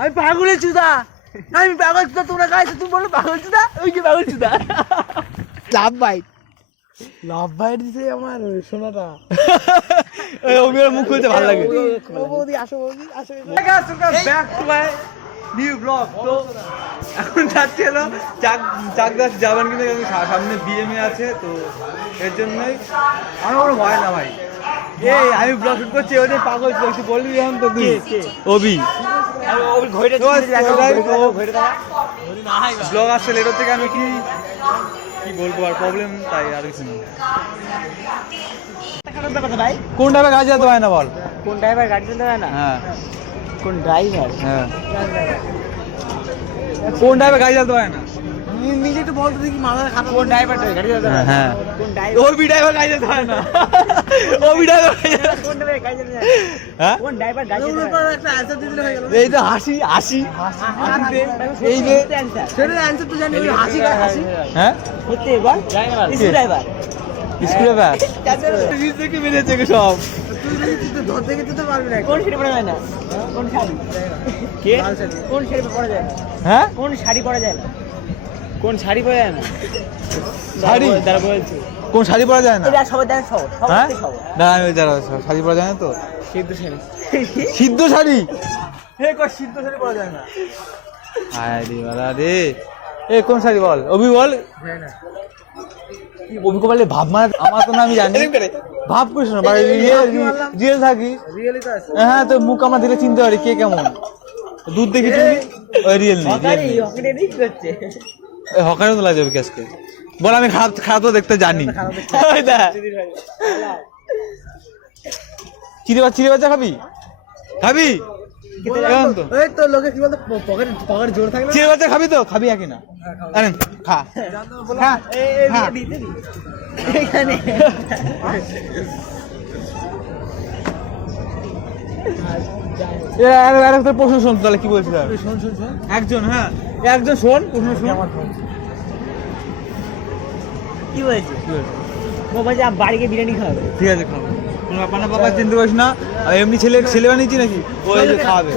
আমি পাগলের চুদা, আমি পাগল চুদা, তোমরা গাইছো তুমি বলো পাগল চুদা, ওই যে পাগল চুদা। লাভ বাইট, লাভ বাইট দিছে আমার সোনাটা। ওই অভির মুখ খুলতে ভালো লাগে। বৌদি আসো, বৌদি আসো। Back to my new blog. তো এখন যাচ্ছি হলো চাকদাস যাবেন, কিন্তু সামনে বিএমএ আছে, তো এর জন্যই আমার কোনো ভয় না ভাই। এই আমি ব্লগ শুট করছি, ওদের পাগল একটু বলবি এখন তো তুই। অভি ব্লগ আসছে লেট হচ্ছে, আমি কি বলবো আর প্রবলেম, তাই আর কিছু না। কোন ড্রাইভার গাড়ি চালাতে হয় না বল? কোন ড্রাইভার গাড়ি চালাতে হয় না? হ্যাঁ কোন ড্রাইভার? হ্যাঁ কোন ড্রাইভার গাড়ি চালাতে হয় না? নিজে একটু বলতে দেখি মাথা খারাপ। কোন ড্রাইভার গাড়ি চালাতে হয়? হ্যাঁ কোন ড্রাইভার? ওবি ড্রাইভার গাড়ি চালাতে হয় না। ওবি ড্রাইভার কোন ড্রাইভার গাড়ি চালাতে হয়? হ্যাঁ কোন ড্রাইভার গাড়ি চালাতে হয়? একটা অ্যানসার দিতে হয়ে গেল। এই তো হাসি হাসি এই যে সেটার অ্যানসার তো জানি, হাসি হাসি। হ্যাঁ সত্যি বল, স্ক্রু ড্রাইভার। স্কুলে ব্যাস রিল থেকে বেরিয়েছে সব। তুই যদি তুই ধরতে গেতে তো পারবি না। কোন শাড়ি পরা যায় না? কোন শাড়ি? কে? কোন শাড়ি পরা যায় না? হ্যাঁ কোন শাড়ি পরা যায় না? কোন শাড়ি পরা যায় না? শাড়ি তারা বলছে কোন শাড়ি পরা যায় না? এটা সবাই দেখেন, সব হ্যাঁ সব না আমি যারা শাড়ি পরা যায় না তো। সিদ্ধ শাড়ি, সিদ্ধ শাড়ি, হে কো সিদ্ধ শাড়ি পরা যায় না? আরে বাবা রে, এ কোন শাড়ি বল? অভি বল। যায় না। অভি কো বলে ভাব, মানে আমার তো না, আমি জানি ভাব করিস না ভাই, রিয়েল থাকি। রিয়েলি তো আছে। হ্যাঁ তো মুখ আমরা দিলে চিনতে পারি কে কেমন। দুধ দেখি চিনি, ওই রিয়েল নেই। হকারি হকারি দিক করছে। এই হকারও তো লাগে অভি আজকে। বল আমি খারাপ খারাপ তো দেখতে জানি। ওই দেখ চিড়ে বাচ্চা খাবি খাবি কেমন তো? এই তো লোকে কি বলতো, পকেট জোর থাকলে চিড়ে বাচ্চা খাবি তো? খাবি কি না? আরে খা খা খা। এখানে একটা প্রশ্ন শোন তাহলে কি বলছিল একজন। হ্যাঁ একজন শোন প্রশ্ন শোন। কি বলছে? ও বলছে বাড়ি গিয়ে বিরিয়ানি খাবে। ঠিক আছে খাবো, কোনো ব্যাপার না বাবা, চিনতে পারিস না। আর এমনি ছেলে বানিয়েছি নাকি ওই যে খাওয়াবে?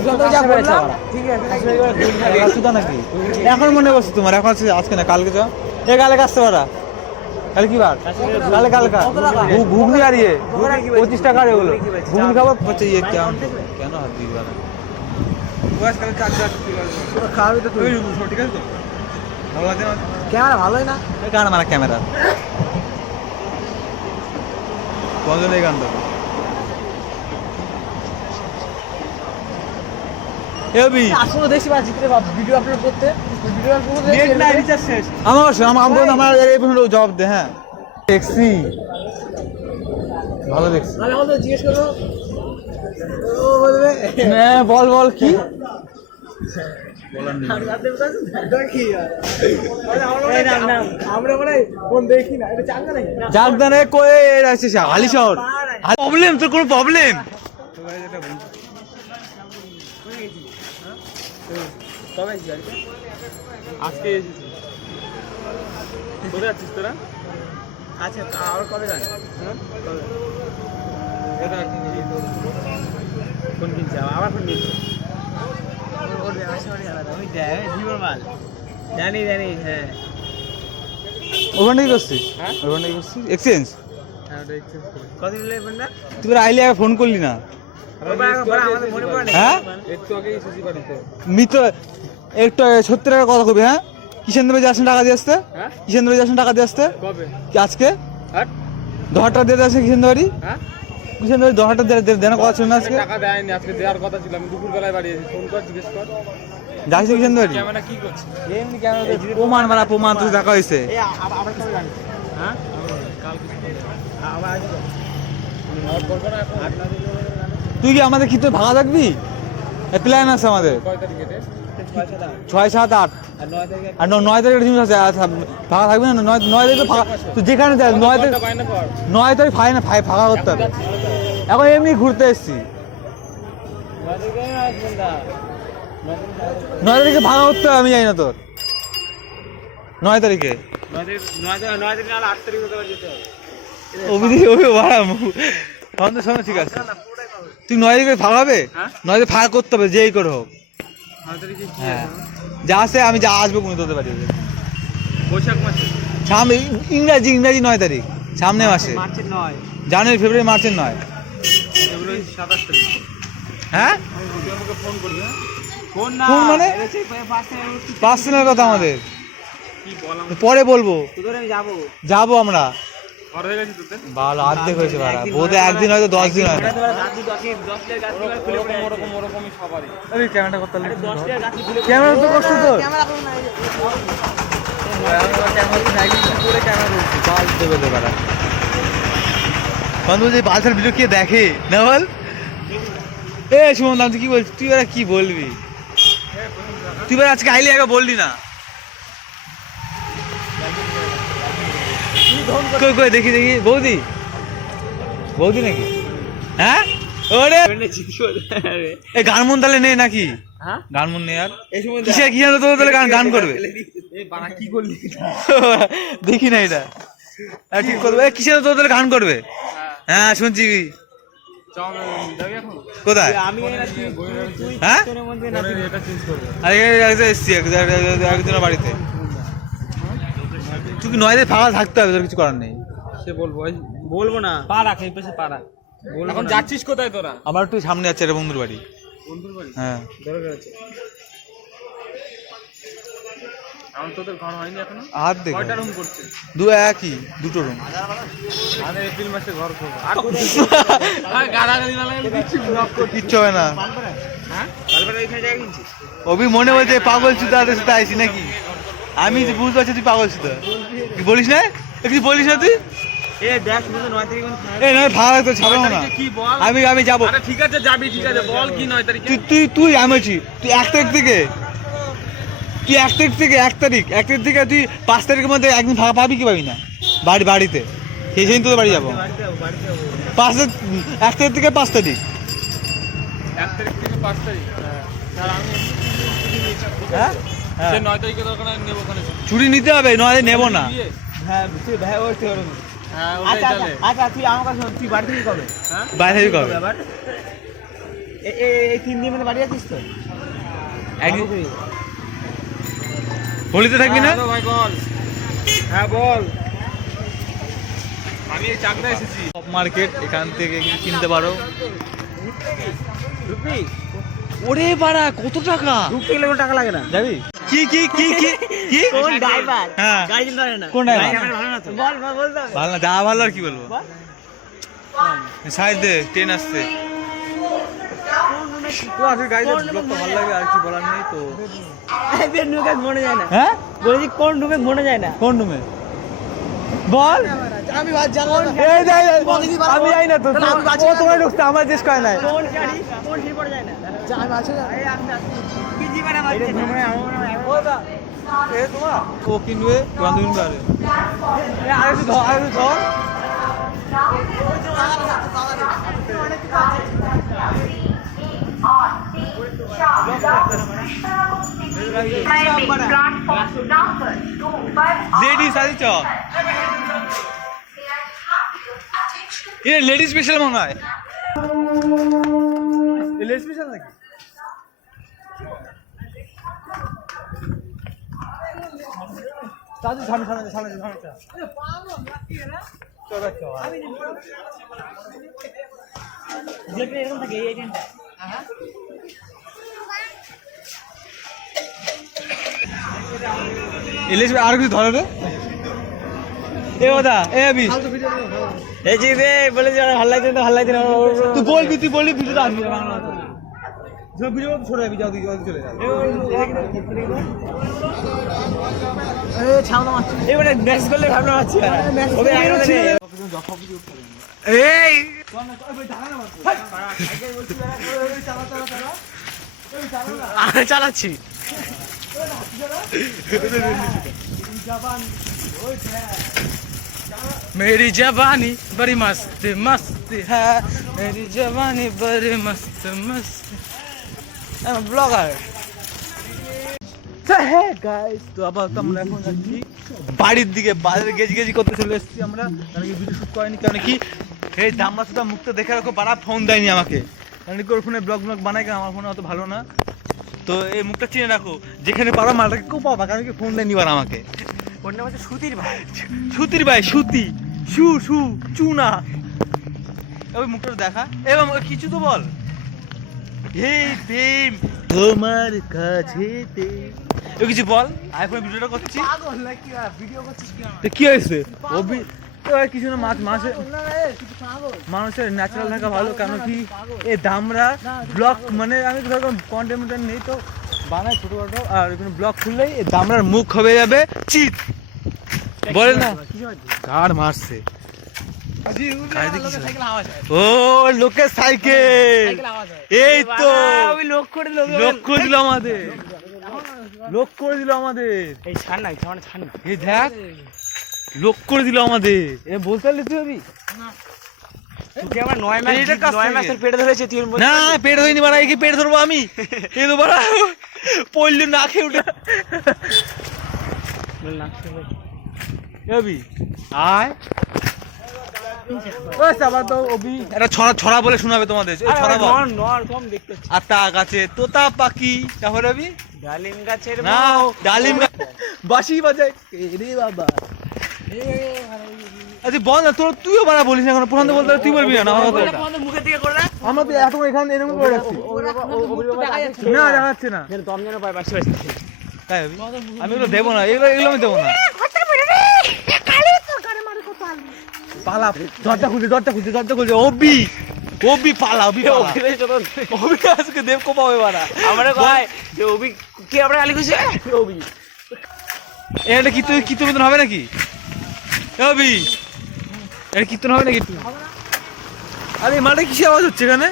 ঠিক আছে সুতা নাকি এখন মনে বসছে তোমার? এখন আজকে না কালকে তো, এ কালকে আসতে পারা। কালে কি বার? কালকে ঘুগনি আর ইয়ে 25 টাকা এগুলো ঘুগনি খাবো। কেন হাত দিবি বাড়া? খাওয়াবি তো তুই। ঠিক আছে তো ভালো লাগছে না? ক্যামেরা ভালোই না। গান মারা ক্যামেরা কজন এই গান তো এবি আসলে দেখছি বা জিতরে বাপ ভিডিও আপলোড করতে, ভিডিও আপলোড করতে নেট না রিচার্জ শেষ। আমার এই প্রশ্নের জবাব দে। হ্যাঁ দেখছি, ভালো দেখছি। আমি এখন তো জিজ্ঞেস করবো, ও বলবে হ্যাঁ বল কি আমরা মানে ফোন দেখি না, এটা চাঙ্গা নাকি? জাগদানে কই আছে হালি শহর? প্রবলেম তোর কোনো প্রবলেম? কবে আজকে কোথায় যাচ্ছিস তোরা? আচ্ছা আর কবে যান? ফোন কিনছে আবার ফোন কিনছে। জানি হ্যাঁ। ওখানে কি করছিস? ওখানে কি করছিস? এক্সচেঞ্জ কত দিলে ফোনটা? তুই আইলে ফোন করলি না? আমাদের মনে পড়ে না। হ্যাঁ মিত্র একটু 70 টাকার কথা কবি। হ্যাঁ কিষেন দেবে যাচ্ছেন টাকা দিয়ে আসতে? কিষেন দেবে যাচ্ছেন টাকা দিয়ে আসতে কবে? আজকে 10টা দিয়ে আসে কিষেন দেবারি। কিষেন দেবারি 10টা দেন কথা ছিল না আজকে? টাকা দেয়নি, আজকে দেওয়ার কথা ছিল। আমি দুপুর বেলায় বাড়ি এসেছি, ফোন কর জিজ্ঞেস কর। যাচ্ছি কিষেন দেবারি ক্যামেরা কি করছে? এমনি ক্যামেরা প্রমাণ তুই দেখা হয়েছে। এই আবার কবে যান? হ্যাঁ কাল কিছু আবার আসবে। করবো না এখন। তুই কি আমাদের কি তুই ভাড়া থাকবি? প্ল্যান আছে আমাদের কয় তারিখে রে? 6, 7, 8 আর 9 তারিখে আর 9 তারিখের জিনিস আছে। ফাঁকা থাকবি না? 9 তারিখ তো ফাঁকা। তুই যেখানে যাস 9 তারিখ, বাইনা পর 9 তারিখ ফাঁকা করতে হবে। এখন এমনি ঘুরতে এসছি। 9 তারিখে আসবেন না। 9 তারিখে ফাঁকা করতে হবে, আমি জানি না তোর। 9 তারিখে 9 তারিখ নাহলে 8 তারিখ হতে পারে যেতে হবে। অভিধি ভাড়া সন্ধ্যে সময় ঠিক আছে। তুই 9 দিকে ফাঁকা হবে, 9 দিকে ফাঁকা করতে হবে যেই করে হোক। হ্যাঁ যা আছে আমি যা আসবো কোনো তোদের বাড়ি। বৈশাখ মাসে সামনে ইংরাজি 9 তারিখ সামনে মাসে, জানুয়ারি ফেব্রুয়ারি মার্চের 9। ফেব্রুয়ারি 27 তারিখ। হ্যাঁ তুই আমাকে ফোন করবি। হ্যাঁ ফোন না ফোন মানে পার্সোনাল কথা আমাদের কি বল, পরে বলবো। তোদের আমি যাবো। যাবো আমরা ঘর হয়ে গেছে তোদের? ভালো অর্ধেক হয়েছে ভাড়া, বোধহয় একদিন হয়তো 10 দিন হয় না। ওরকমই সবারই। ক্যামেরাটা করতে ক্যামেরা তো কষ্ট তো বন্ধু যে বালসার ভিডিও কে দেখে না বল? এ সুমন দাম তুই কি বলছিস? তুই এবার কি বলবি? তুই এবার আজকে আইলি একবার বললি না। কই কই দেখি দেখি, বৌদি বৌদি নাকি? হ্যাঁ ওরে এ গানমন তাহলে নেই নাকি? হ্যাঁ গানমন নেই আর কিসে কি জানো তো তাহলে গান করবে কি করলি? দেখি না এটা ঠিক করবে কিসে তো তাহলে গান করবে। হ্যাঁ শুনছি। কোথায়? আমি হ্যাঁ এটা চেঞ্জ করবে। আরে এসছি একজনের বাড়িতে। তুই কি 9 দিন ফাঁকা থাকতে হবে, তোর কিছু করার নেই। সে বলবো বলবো না, পা রাখ এই পাশে পা রাখ। এখন যাচ্ছিস কোথায় তোরা? আমার একটু সামনে যাচ্ছে রে বন্ধুর বাড়ি। বন্ধুর বাড়ি হ্যাঁ দরকার আছে। আমার তোদের ঘর হয়নি এখনো? হাত দেখে কয়টা রুম করছে? একই দুটো রুম। আরে এপ্রিল মাসে ঘর করবো। আর গাড়াগাড়ি না লাগলে দিচ্ছি ব্লক করছি। কিচ্ছু হবে না। হ্যাঁ তারপরে ওইখানে জায়গা কিনছিস? অভি মনে বলছে পাগল সুতাদের সাথে আইসি নাকি? আমি যে বুঝতে পারছি তুই পাগল সুতা। কি বলিস না? কিছু বলিস না তুই? এ দেখ কিন্তু 9 তারিখ এ না ভাড়া লাগতো ছাড়ো না। কি বল? আমি যাবো। আরে ঠিক আছে যাবি, ঠিক আছে বল কি 9 তারিখে? তুই আমি বলছি তুই 1 তারিখ থেকে, তুই 1 তারিখ থেকে 1 তারিখ তুই 5 তারিখের মধ্যে একদিন ফাঁকা পাবি কি পাবি না? বাড়িতে সেই সেদিন তোদের বাড়ি যাবো। 1 তারিখ থেকে 5 তারিখ। 1 তারিখ থেকে 5 তারিখ। স্যার আমি হ্যাঁ সে 9 তারিখে দরকার নাই, নেব ওখানে। ছুটি নিতে হবে, নয় নেবো না। বিয়ে? হ্যাঁ তুই ভাই ওই তো হ্যাঁ ওটাই আচ্ছা চলে। আচ্ছা তুই আমার কাছে শোন, তুই বাড়ি থেকে কবে? হ্যাঁ বাইরে থেকে কবে? আবার এই 3 দিন মধ্যে বাড়ি আছিস তো? একদিন হোলিতে থাকবি না? হ্যালো ভাই বল। হ্যাঁ বল। আমি এই চাকদা এসেছি। মার্কেট, এখান থেকে কিছু কিনতে পারো। রুপি ওরে বাড়া কত টাকা! ঢুকতে গেলে কোনো টাকা লাগে না। যাবি? কি কোন ড্রাইভার? হ্যাঁ গাড়ি চালাতে পারে না। কোন driver? গাড়ি চালাতে ভালো না তো। বল বলতে হবে। ভালো না, যা ভালো আর কি বলবো। সাইড দে, ট্রেন আসছে। তো আজকে গাড়িতে ব্লগটা ভালো লাগে আর কি বলার নেই তো। এই বের নুকে মনে যায় না। হ্যাঁ বলেছি কোন নুকে মনে যায় না। কোন রুমে বল? আমি বাদ জানলাম না। এই যাই আমি যাই না তো, ও তোমার ঢুকতে আমার জিজ্ঞেস করে নাই। কোন গাড়ি কোন সি পড়ে যায় না। আমি আছে না। এই আপনি কি জীবনে বাদ এটা ঘুরে ওদা এ তোমার ও কিনবে বান্ধবী কিনবে। আরে আরে ধর लेडीज सारी च ये लेडीज स्पेशल मंगा है, ये लेडीज स्पेशल है। साथ सामने सामने सामने सामने चलो चलो যেটা এরকম থাকে এই ট্রেনটা। इलेक्स আর কিছু ধরো রে এ ওদা এ আবি এই যে রে বলে যে ভালো লাগছে তো ভালো লাগছে না। তুই বলবি ভিডিওটা আসবে বাংলা সব ভিডিও ছোট যাবি, যাও তুই চলে যা। এই ছাউনা মাছ এই বলে ম্যাচ করলে ভাবনা মারছি ওবে আইরো দে এই আরে চালাচ্ছি। मेरी जवानी बड़ी मस्त मस्त है, मेरी जवानी बड़ी मस्त मस्त। ব্লগার হ্যাঁ গাইস, তো আবার আমরা এখন যাচ্ছি বাড়ির দিকে। বাজারে গেজি করতে চলে এসেছি আমরা, কারণ কি ভিডিও শুট করেনি, কারণ কি এই দামরা সুদা মুখটা দেখে রাখো, বাড়া ফোন দেয়নি আমাকে, কারণ কি ওর ফোনে ব্লগ বানাই, কেন আমার ফোনে অত ভালো না, তো এই মুখটা চিনে রাখো, যেখানে পারো মালটাকে খুব পাবা, কারণ কি ফোন দেয়নি বার আমাকে। ওর নাম হচ্ছে সুতির ভাই। সুতির ভাই, সুতি, সু চুনা, ওই মুখটা দেখা, এবং কিছু তো বল। হে প্রেম তোমার কাছে কিছু বল, আইফোন ভিডিওটা করছি, পাগল নাকি ভিডিও করছিস কি? তো কি হয়েছে অভি, কিছু না, মাসে মানুষের ন্যাচারাল থাকা ভালো, কেন কি এই দামরা ব্লগ মানে আমি তো ধরো কন্টেন্ট নেই তো বানাই ছোটখাটো, আর কোনো ব্লগ খুললেই এই দামরার মুখ হবে যাবে চিত, বলে না কার মারছে ও লোকের সাইকেল, এই তো লোক করে দিল আমাদের, লোক করে দিল আমাদের, এই ছাড় না, ছাড় না, এই দেখ লোক করে দিল আমাদের, এ বলতে পারলি তুই অভি? তুই আমার 9 মাসের পেটে ধরেছে তুই? না পেট ধরিনি বাড়া, কি পেট ধরবো আমি, এই তো বাড়া পড়লি না খেয়ে উঠে অভি আয়, এটা ছড়া বলে শোনাবে তোমাদের, ছড়া বল। আর তা গাছে তোতা পাখি, তারপরে অভি ডালিম গাছের না ডালিম বাঁশি বাজায় রে বাবা, আচ্ছা বল না, তোর তুইও বাড়া বলিস না, এখন প্রশান্ত বলতে তুই বলবি না, মুখের দিকে করে না, আমরা তো এখন এখানে এরকম করে রাখছি, না দেখা যাচ্ছে না, দম যেন পায় বাসি বাসি। তাই অভি? আমি এগুলো দেবো না, এগুলো আমি দেবো না, পালা, দরজা খুলছে অভি পালা, অভি আজকে দেব কোপা হবে বাড়া, আমরা ভাই যে অভি কি আমরা গালি কইছে অভি, এটা কীর্তন হবে নাকি অভি, এটা কীর্তন হবে নাকি? আরে মাঠে কিসে আওয়াজ হচ্ছে এখানে?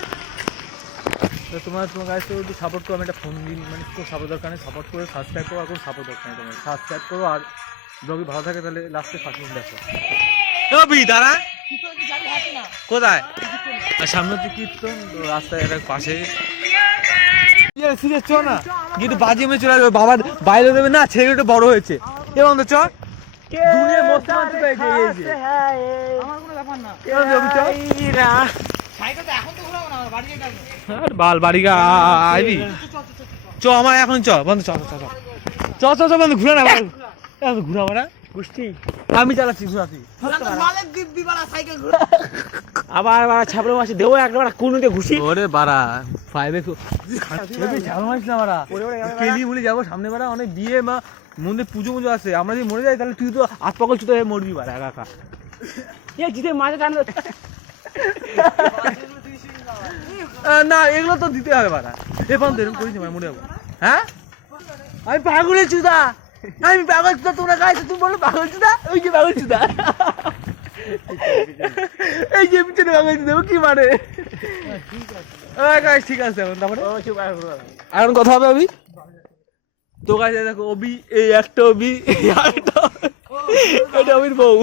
তো তোমার কাছে একটু সাপোর্ট করো, আমি একটা ফোন দিন, মানে কোনো সাপোর্ট দরকার নেই, সাপোর্ট করে সাবস্ক্রাইব করো, আর কোনো সাপোর্ট দরকার নেই, তোমার সাবস্ক্রাইব করো, আর ব্লগে ভালো থাকে তাহলে লাস্টে ফার্স্ট মিনিট দেখো। অভি দাঁড়া, কোথায়? আর সামনে হচ্ছে কীর্তন, রাস্তায় একটা পাশে সিরিয়াস চ না, কিন্তু বাজি মেয়ে চলে আসবে, বাবার বাইরে দেবে না, ছেলেটা বড় হয়েছে, এ বন্ধ চ, দুনিয়া মস্ত মানুষ তো এই যে আমার কোনো ব্যাপার না, সাইকেল তো এখন তো ঘোরাবো না, বাড়ি যেতে হবে, আর বাল বাড়ি গা আইবি, চ আমার এখন চ বন্ধ, চ বন্ধ, ঘুরে না ঘুরাবো না গুষ্টি, আমি চালাচ্ছি ঘুরাচ্ছি, মালের দিব্যি বাড়া সাইকেল ঘোরা, আবার ছাবড়ে মাসে দেবো একবার কোন দিয়ে ঘুষি, ওরে বাড়া ফাইভে ছাড়ো মাস না বাড়া, কেলি বলে যাবো সামনে বাড়া, অনেক বিয়ে বা মন্দির পুজো আছে, আমরা যদি মরে যাই তাহলে তুই তো আত্মকল চুতে মরবি বাড়া একা এ জিতে মাঝে টান না, এগুলো তো দিতে হবে বাড়া, এ পান এরকম করিস না, মরে যাবো, হ্যাঁ আমি পাগলের চুদা, তোমরা গাইছো, তুমি বলো পাগল চুদা, ওই যে পাগল চুদা, এই যে পিছনে পাগল চুদা, ও কি মারে, ঠিক আছে, এখন তারপরে এখন কথা হবে অভি, তো গাইছে দেখো অভি, এই একটা অভি, এটা অভির বউ,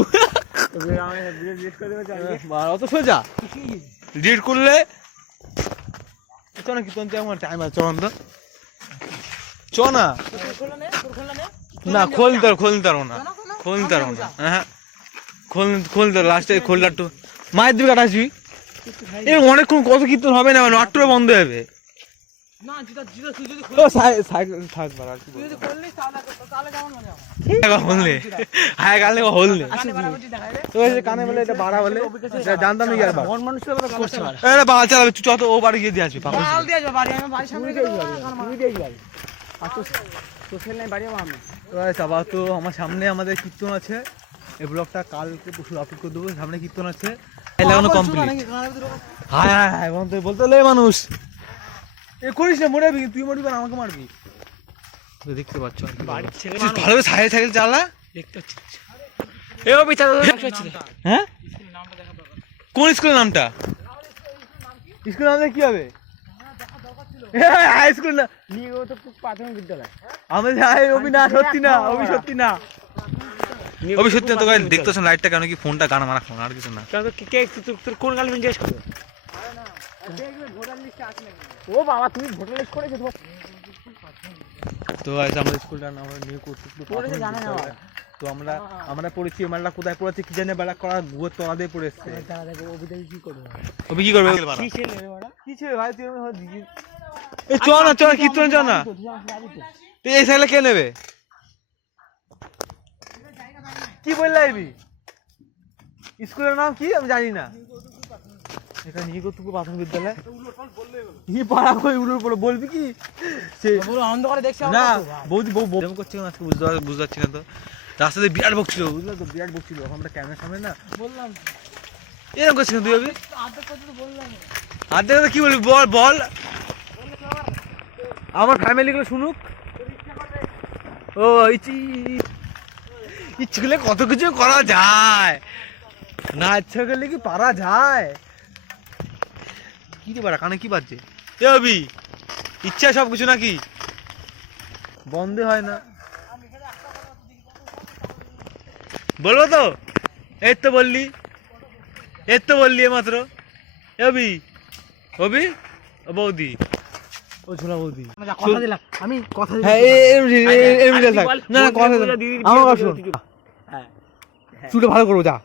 অত সোজা ডিলিট করলে চ না, কীর্তন আমার টাইম আছে, চ না না খোলতে পারবো না, হ্যাঁ খোলতে লাস্টে খোলটা একটু মায়ের দিকে কাটাসবি, এর অনেকক্ষণ কত কীর্তন হবে না, নাট্যটা বন্ধ হবে, কানে বলে এটা বাড়া বলে জানতাম না, চত ও বাড়ি গিয়ে দিয়ে আসবি, তো আমার সামনে আমাদের কীর্তন আছে, এই ব্লগটা কালকে পরশু আপলোড করে দেবো, সামনে কীর্তন আছে, কমপ্লিট, হ্যাঁ বলতে হলে মানুষ এ করিস না, মরে যাবি, তুই মরবি না আমাকে মারবি, দেখতে পাচ্ছ ভালো সাইকেল চালা দেখতে হচ্ছে, হ্যাঁ কোন স্কুলের নামটা, স্কুলের নামটা কি হবে, হাই স্কুল না, প্রাথমিক বিদ্যালয়, আমাদের অভি না, সত্যি না, সত্যি না তো দেখতেছ লাইটটা, কেন কি ফোনটা গান মারা ফোন, আর কিছু না, তোর কোন গাল জিজ্ঞেস করবে, ও বাবা তুমি ভোটার লিস্ট করেছো তো আমাদের স্কুলটার নাম নিয়ে করতে, তো আমরা পড়েছি মালটা কোথায় পড়েছে কি জানে বেলা করা গুয়ের তলা দিয়ে পড়ে এসছে তারা দেখো অভিযোগ কি করবে কি করবে কি ছেলে রে ওরা কি ছিল ভাই তুই এই চ না কীর্তন চ না তুই এই সাইকেলে কে নেবে কি বললে আইবি স্কুলের নাম কি আমি জানি না এখানে নিগতুকু প্রাথমিক বিদ্যালয় কি পাড়া কই উড়ুর বলবি কি সে পুরো অন্ধকারে দেখছ না বৌদি বউ করছে না আজকে বুঝতে পারছি না তো রাস্তাতে বিরাট বকছিল বুঝলে তো বিরাট বকছিল এখন আমরা ক্যামেরার সামনে না বললাম এরকম করছিস তুই আবি আধা কথা তো বললাম আর দেখো কি বলবি বল আমার ফ্যামিলি গুলো শুনুক ও ইচ্ছে করলে কত কিছু করা যায় না ইচ্ছা করলে কি পারা যায় কি রে বাড়া কানে কি বাজছে এ অবি ইচ্ছা সব কিছু নাকি বন্ধ হয় না বলবো তো এই তো বললি মাত্র অবি অবি বৌদি ও ঝোলা বৌদি কথা দিলাম আমি কথা হ্যাঁ না কথা আমার কথা শোন চুলটা ভালো করবো যা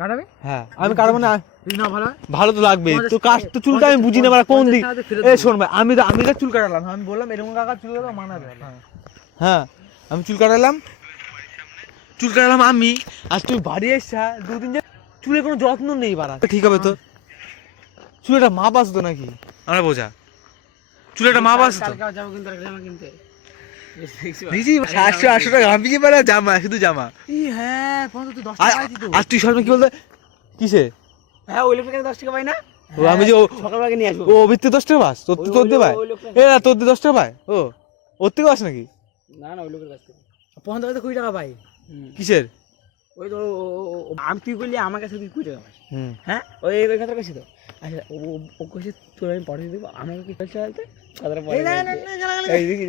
কাটাবে হ্যাঁ আমি কাটবো না না ভালো ভালো তো লাগবে তো কাট তো চুলটা আমি বুঝি না মানে কোন দিক এ শোন ভাই আমি তো চুল কাটালাম আমি বললাম এরকম কাকা চুল কাটা মানাবে হ্যাঁ আমি চুল কাটালাম আমি আর তুই বাড়ি এসছা দুদিন চুলে কোনো যত্ন নেই বাড়া ঠিক হবে তো চুলেটা মাপ আসতো নাকি আমরা বোঝা চুলেটা মাপ আসতো কালকে যাবো কিন্তু জামা কিনতে দেখছি 700-800 টাকা আমি পারে জামা শুধু জামা হ্যাঁ ফোন তো 10 টাকা পাইছি তো আর তুই সরমে কি বলতে কিসে হ্যাঁ ওই লোকের 10 টাকা পাই না ও আমি যে সকালবেলা নিয়ে আসবো ও ভিত্তি 10 টাকা পাস তোর দে ভাই এ না তোর দে 10 টাকা পায় ও ওর থেকে পাস নাকি না ওই লোকের কাছ থেকে 15 টাকা 20 টাকা পাই কিসের ওই তো আমি তুই বললি আমার কাছে তুই 20 টাকা পাস হুম হ্যাঁ ওই কথা কইছি তো আচ্ছা ও কইছে তোর আমি পড়ে দেব আমাকে কি বলছে বলতে কথাটা পড়ে এই দেখি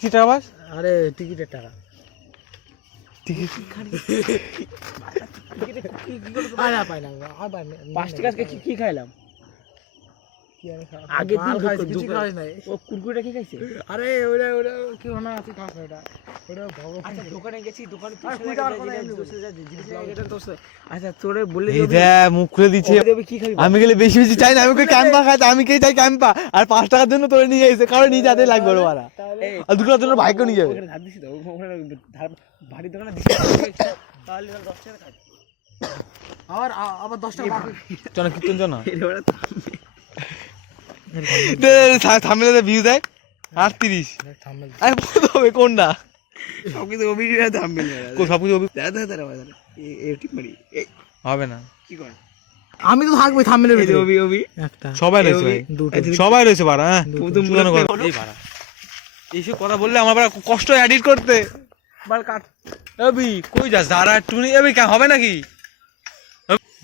কি টাকা পাস আরে টিকিটের টাকা টিকিট আর পাই না আর পাই না 5 টাকা কি খাইলাম আগে দিন খাইছি কিছু খাইছ নাই ও কুরকুরেটা কি খাইছে আরে ওটা কি হনা আছে খাস ওটা ভগবান আচ্ছা দোকানে গেছি দোকানে আচ্ছা তোরে বলে এই দে মুখ খুলে দিছে কি খাবি আমি গেলে বেশি বেশি চাই না আমি কই ক্যাম্পা খাইতে আমি কে চাই ক্যাম্পা আর 5 টাকার জন্য তোরে নিয়ে আইছে কারণ নিয়ে যেতে লাগবে ওরা আর দুটোর জন্য ভাইকে নিয়ে যাবে ধার দিছি তো ওখানে ভারী দোকানে দিছি তাহলে 10 টাকা খাই আবার 10 টাকা বাকি চল কীর্তন চল না থামলে ভিউ দেখ 38 আরে হবে কোনটা সবকিছু অভিযোগ থামবে না সবকিছু দাদা এই টিপ মারি হবে না কি করে আমি তো থাকবই থামলে অভি একটা সবাই রয়েছে ভাই সবাই রয়েছে বাড়া হ্যাঁ এই বাড়া এইসব কথা বললে আমার বাড়া কষ্ট এডিট করতে বাল কাট এবি কই যাস দাঁড়া টুনি এবি হবে নাকি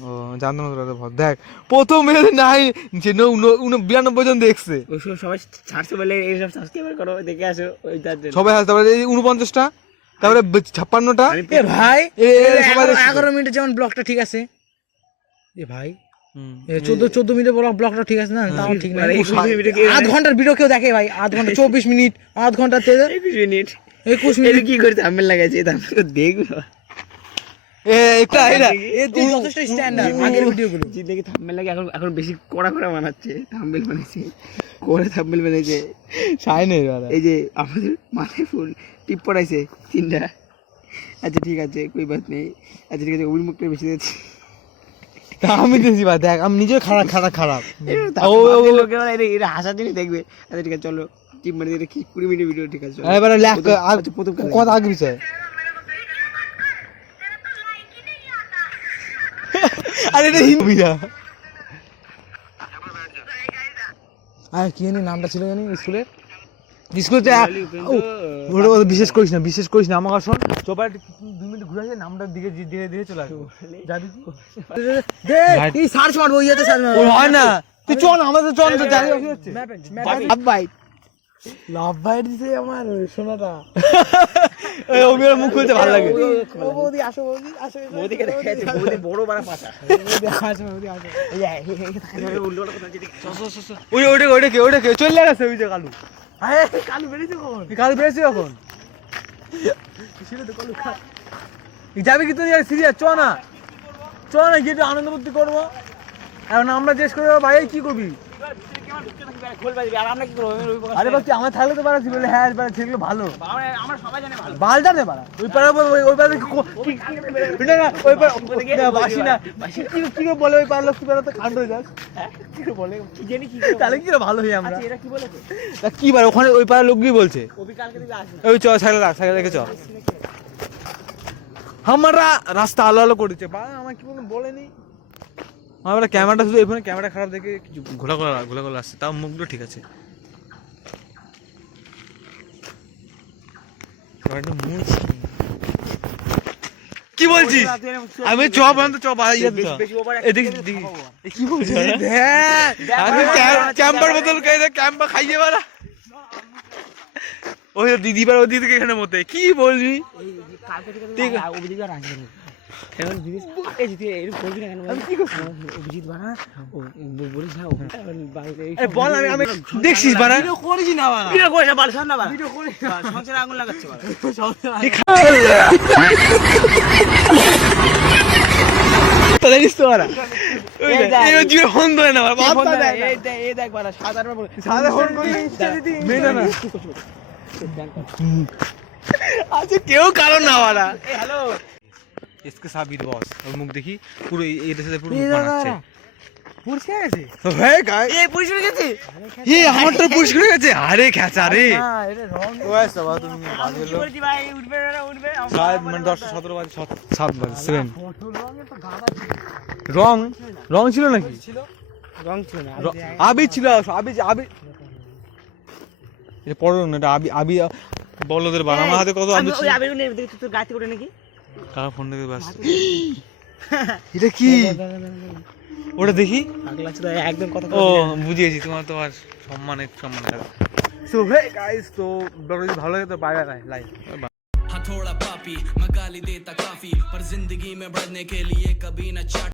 ও জানতাম না ভর দেখ প্রথম নাই যে 92 জন দেখছে সবাই ছাড়ছে বলে এই সব সাবস্ক্রাইবার করো দেখে আসো ওই সবাই হাসে তারপরে 49টা তারপরে 56টা এ ভাই সবাই 11 মিনিটে যেমন ব্লগটা ঠিক আছে এ ভাই 14 মিনিটে ব্লগটা ঠিক আছে না তাও ঠিক না আধ ঘন্টার ভিডিও কেউ দেখে ভাই আধ ঘন্টা 24 মিনিট আধ ঘন্টা 21 মিনিট 21 মিনিট কি করে থাম্বনেল লাগাইছে থাম্বনেল দেখবো যথেষ্ট স্ট্যান্ডার্ড আগের ভিডিওগুলো জিন্দগি থাম্বনেল লাগে এখন বেশি কড়া বানাচ্ছে থাম্বনেল বানাইছে থাম্বনেল বানাইছে শাইনে এই যে আমাদের মাথায় ফুল টিপ পড়াইছে 3টা আচ্ছা ঠিক আছে কই বাত নেই আচ্ছা ঠিক আছে অভিমুখটা বেশি দিয়েছি আমি দেখছি ভাই দেখ আমি নিজে খারাপ ও লোকে এরা হাসা জিনিস দেখবে আচ্ছা ঠিক আছে চলো টিপ মারি এটা কি 20 মিনিটের ভিডিও ঠিক আছে এবারে লেখ প্রথম কথা আগে বিষয় আরে এটা হিন্দি না আর কি জানি নামটা ছিল জানি স্কুলের স্কুলতে বিশেষ করিস না আমাকে শোন চোপার 2 মিনিট ঘুরে আসে নামটার দিকে ধীরে চলে আসবো যাবি কি সার্চ মারবো ইয়েতে সার্চ মারবো হয় না তুই চল আমাদের চল জানি হচ্ছে লাভ বাইট লাভ বাইট দিছে আমার সোনাটা এই ওমির মুখ খুলতে ভালো লাগে ও বৌদি আসো বৌদি কে দেখাইছে বৌদি বড় বড় পাতা বৌদি আসো এই উল্টোটা কথা দিদি ওইটা কে চলে গেছে ওই যে কালু আরে কালু বেরিয়েছে কখন কালু বেরিয়েছে কখন ছিল তো কালু যাবে কি তুই সিরিয়াস? চ না গিয়ে একটু আনন্দ ফুর্তি করবো। এখন আমরা জিজ্ঞেস করে ভাই কি করবি? আরে বাকি আমার থাকলে তো পারা বলে হ্যাঁ সেগুলো ভালো বালটা দে পারা ওই পাড়া ওই পাড়া বাসি না কি বলে ওই পাড়া লোক কি পাড়াতে কাণ্ড হয়ে যাস তাহলে কি ভালো হই আমরা কি বার ওখানে ওই পাড়ার লোক গিয়ে বলছে ওই চ সাইকেল রেখে চ আমরা রাস্তা আলো আলো করেছে বা আমার কি বলেনি আমার ক্যামেরাটা শুধু এখানে ক্যামেরা খারাপ দেখে ঘোলা ঘোলা আসছে তাও মুখগুলো ঠিক আছে কি বলছিস আমি চ বন্ধ চ কি বলছিস ক্যাম্পার বোতল ক্যাম্পা খাইয়ে বাড়া ওই দিদি বার ওই দিদিকে এখানে মতে কি বলবি ঠিক দেখছিস বাড়া আচ্ছা কেউ কারণ না বাড়া হ্যালো इसके साबिर बॉस और मुख देखी पूरे ये से पूरा मुख बनाচ্ছে পুরস্কার গেছে হ্যাঁ গায় এই পুরস্কার গেছে এই আমার তো পুরস্কার গেছে আরে খেচা রে না এটা রং ওই সব তুমি বাজে লো বলছি ভাই উঠবে না উঠবে শায়দ মানে 10 17 বাজে 7 বাজে 7 রং ছিল নাকি রং ছিল না আবি ছিল আবি এটা পড়ো না এটা আবি বলদের বানামা হাতে কত আবি ওই আবি নে দেখি তোর গাতে করে নাকি কার ফোন থেকে বাস এটা কি ওটা দেখি আগলা ছিল একদম কথা ও বুঝিয়েছি তোমার তো আর সম্মান করে সো হে গাইস তো ভিডিও ভালো লাগে তো বাই বাই লাইক हाँ थोड़ा पापी मैं गाली देता काफी पर जिंदगी में बढ़ने के लिए कभी न